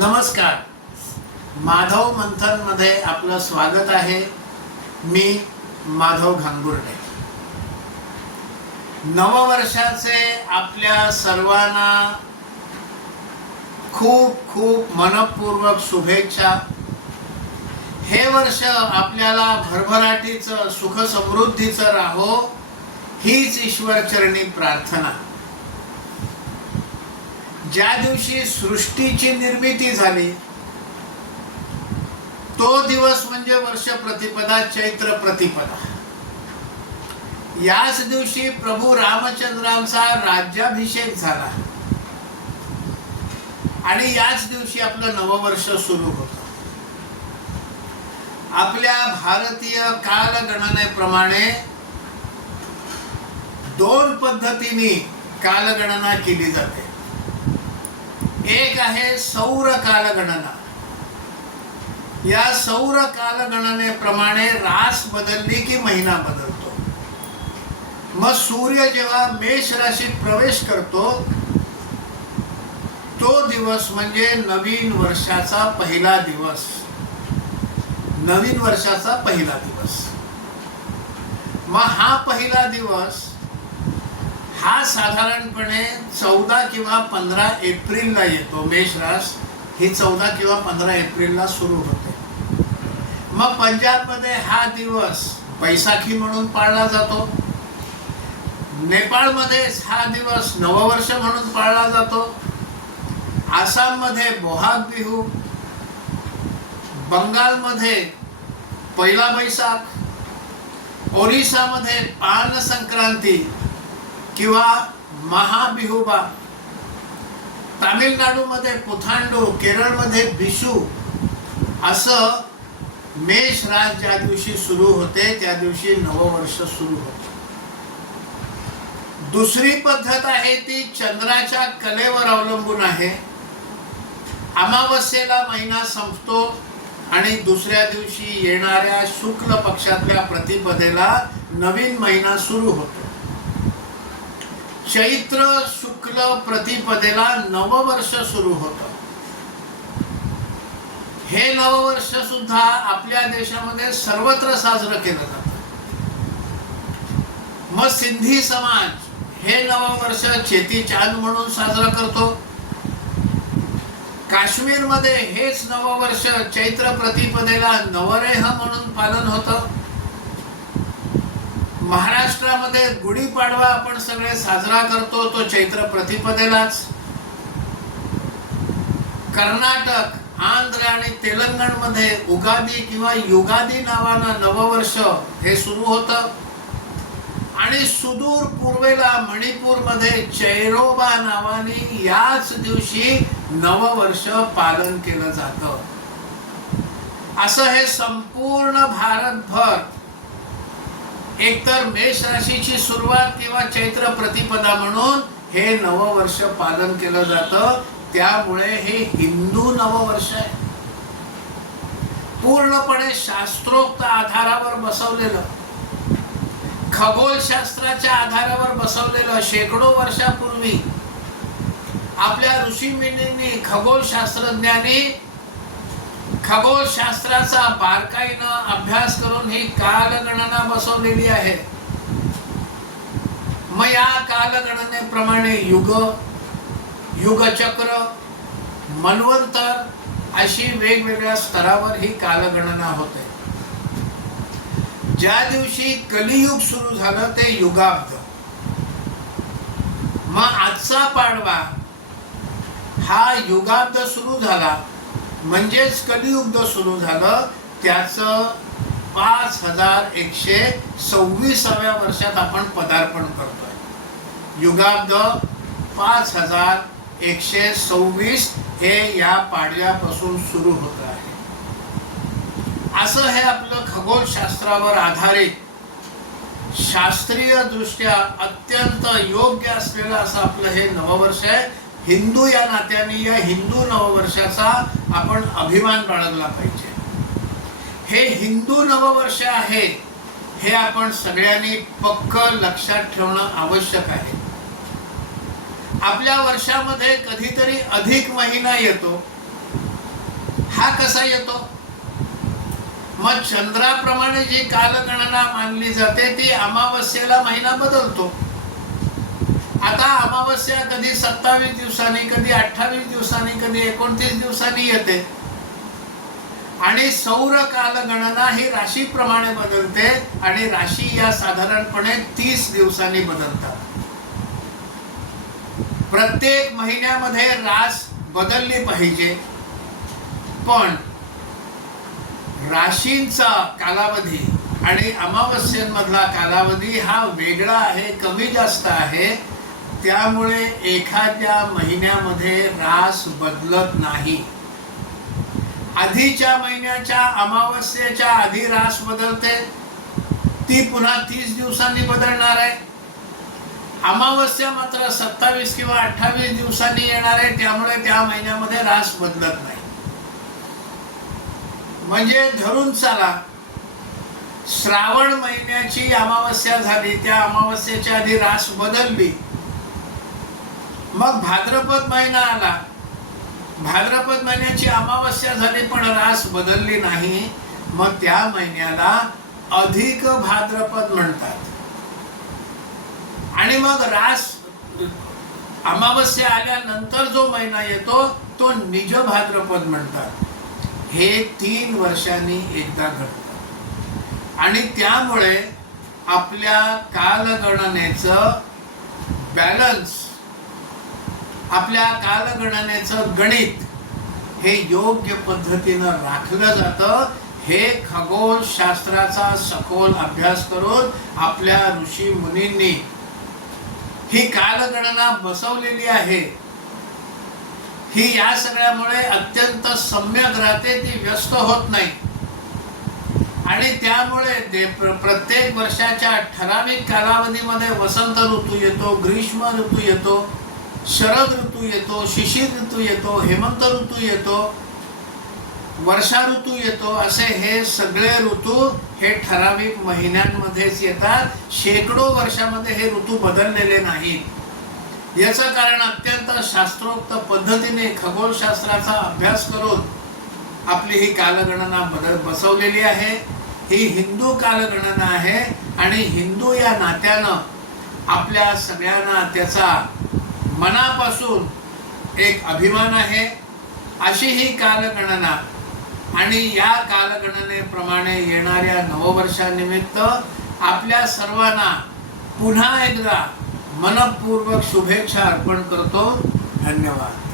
नमस्कार. माधव मंथन मध्ये आपलं स्वागत आहे. मी माधव घांगुर्डे. नववर्षाचे आपल्या सर्वांना खूप खूप मनपूर्वक शुभेच्छा. हे वर्ष आपल्याला भरभराटीचं सुख समृद्धीचं राहो हीच ईश्वरचरणी प्रार्थना. ज्या दिवशी सृष्टीची निर्मिती झाली तो दिवस म्हणजे वर्ष प्रतिपदा, चैत्र प्रतिपदा. याच दिवशी प्रभू रामचंद्रांचा राज्याभिषेक झाला आणि याच दिवशी आपलं नववर्ष सुरू होतं. आपल्या भारतीय कालगणनेप्रमाणे दोन पद्धतीने कालगणना केली जाते. एक आहे सौर कालगणना. या सौर कालगणनेप्रमाणे रास बदलली की महिना बदलतो. मग सूर्य जेव्हा मेष राशीत प्रवेश करतो तो दिवस म्हणजे नवीन वर्षाचा पहिला दिवस. नवीन वर्षाचा पहिला दिवस. मग हा पहिला दिवस हा साधारणपणे 14 किंवा 15 एप्रिलला येतो. मेष रास ही 14 किंवा 15 एप्रिलला सुरू होते. मग पंजाबमध्ये हा दिवस बैसाखी म्हणून पाळला जातो. नेपाळमध्ये हा दिवस नववर्ष म्हणून पाळला जातो. आसाममध्ये बोहाग बिहू, बंगालमध्ये पहिला बैसाख, ओरिसामध्ये पान संक्रांती किंवा महाबिहुबा, तामिळनाडूमध्ये पुथांडू, केरळमध्ये विशू. असं मेष रास ज्या दिवशी सुरू होते त्या दिवशी नववर्ष सुरू होते. दुसरी पद्धत आहे ती चंद्राच्या कलेवर अवलंबून आहे. अमावस्येला महिना संपतो आणि दुसऱ्या दिवशी येणाऱ्या शुक्ल पक्षातल्या प्रतिपदेला नवीन महिना सुरू होतो. चैत्र शुक्ल प्रतिपदेला नववर्ष सुरू होतं. हे नववर्ष सुद्धा आपल्या देशामध्ये सर्वत्र साजरं केलं जातं. मग सिंधी समाज हे नववर्ष चेती चांद म्हणून साजरा करतो. काश्मीरमध्ये हेच नववर्ष चैत्र प्रतिपदेला नवरेह म्हणून पालन होतं. महाराष्ट्रामध्ये गुढीपाडवा आपण सगळे साजरा करतो तो चैत्र प्रतिपदेलाच. कर्नाटक, आंध्र आणि तेलंगणमध्ये उगादी किंवा युगादी नावानं नववर्ष हे सुरू होतं. आणि सुदूर पूर्वेला मणिपूरमध्ये चैरोबा नावाने याच दिवशी नववर्ष पालन केलं जातं. असं हे संपूर्ण भारतभर एकतर मेष राशीची सुरुवात किंवा चैत्र प्रतिपदा म्हणून हे नववर्ष पालन केलं जातं. त्यामुळे हे हिंदू नववर्ष आहे. पूर्णपणे शास्त्रोक्त आधारावर बसवलेलं, खगोलशास्त्राच्या आधारावर बसवलेलं. शेकडो वर्षापूर्वी आपल्या ऋषीमुनींनी, खगोलशास्त्रज्ञांनी खगोलशास्त्राचा बारकाईनं अभ्यास करून ही कालगणना बसवलेली आहे. मग या कालगणनेप्रमाणे युग, युगचक्र, मन्वंतर अशी वेगवेगळ्या स्तरावर ही कालगणना होते. ज्या दिवशी कलियुग सुरू झालं ते युगाब्द. मग आजचा पाडवा हा युगाब्द सुरू झाला म्हणजेच कलियुग सुरू झालं. त्याचं 5126व्या वर्षात आपण पदार्पण करतोय. युगाब्द 5126 हे या पाडव्यापासून सुरू होत आहे. असं हे आपलं खगोलशास्त्रावर आधारित, शास्त्रीय दृष्ट्या अत्यंत योग्य असलेलं असं आपलं हे नववर्ष आहे. हिंदू या नात्याने या हिंदू नववर्षाचा आपण अभिमान बाळगला पाहिजे. हे हिंदू नववर्ष आहे हे आपण सगळ्यांनी पक्क लक्षात ठेवणं आवश्यक आहे. आपल्या वर्षामध्ये कधीतरी अधिक महिना येतो हा कसा येतो? मग चंद्राप्रमाणे जी कालगणना मानली जाते ती अमावस्येला महिना बदलतो. आता अमावस्या कधी 27 दिवसांनी, कधी 28 दिवसांनी, कधी 29 दिवसांनी येते आणि सौर कालगणना ही राशीप्रमाणे बदलते आणि राशी या साधारणपणे 30 दिवसांनी बदलतात. प्रत्येक महिन्यामध्ये रास बदलली पाहिजे, पण राशींचा कालावधी आणि अमावस्यांमधला कालावधी हा वेगळा आहे, कमी जास्त आहे. त्यामुळे एखाद्या महिन्यामध्ये रास बदलत नाही. आधीच्या महिन्याच्या अमावस्येच्या आधी रास बदलते, ती पुन्हा 30 दिवसांनी बदलणार आहे. अमावस्या मात्र 27 किंवा 28 दिवसांनी येणार आहे, त्यामुळे त्या महिन्यामध्ये रास बदलत नाही. म्हणजे धरून चला, श्रावण महिन्याची अमावस्या झाली, त्या अमावस्येच्या आधी रास बदलली. मग भाद्रपद महिना आला, भाद्रपद महिन्याची अमावस्या झाली पण रास बदलली नाही, मग त्या महिन्याला अधिक भाद्रपद म्हणतात. आणि मग रास अमावस्या आल्यानंतर जो महिना येतो तो निज भाद्रपद म्हणतात. हे 3 वर्षांनी एकदा घडतं आणि त्यामुळे आपल्या कालगणनेचं बॅलन्स, आपल्या कालगणनेचं गणित हे योग्य पद्धतीनं राखलं जातं. हे खगोलशास्त्राचा सखोल अभ्यास करून आपल्या ऋषी मुनींनी ही कालगणना बसवलेली आहे. ही या सगळ्यामुळे अत्यंत सम्यक राहते, ती व्यस्त होत नाही. आणि त्यामुळे प्रत्येक वर्षाच्या ठराविक कालावधीमध्ये वसंत ऋतू येतो, ग्रीष्म ऋतू येतो, शरद ऋतू येतो, शिशिर ऋतू येतो, हेमंत ऋतू येतो, वर्षा ऋतू येतो. असे हे सगळे ऋतू हे ठराविक महिन्यांमध्येच येतात. शेकडो वर्षामध्ये हे ऋतू बदललेले नाहीत. याचं कारण अत्यंत शास्त्रोक्त पद्धतीने खगोलशास्त्राचा अभ्यास करून आपली ही कालगणना बसवलेली आहे. ही हिंदू कालगणना आहे आणि हिंदू या नात्यानं आपल्या सगळ्यांना त्याचा मनापासून एक अभिमान आहे. अशी ही कालगणना आणि या कालगणनेप्रमाणे येणाऱ्या नववर्षानिमित्त आपल्या सर्वांना पुन्हा एकदा मनपूर्वक शुभेच्छा अर्पण करतो. धन्यवाद.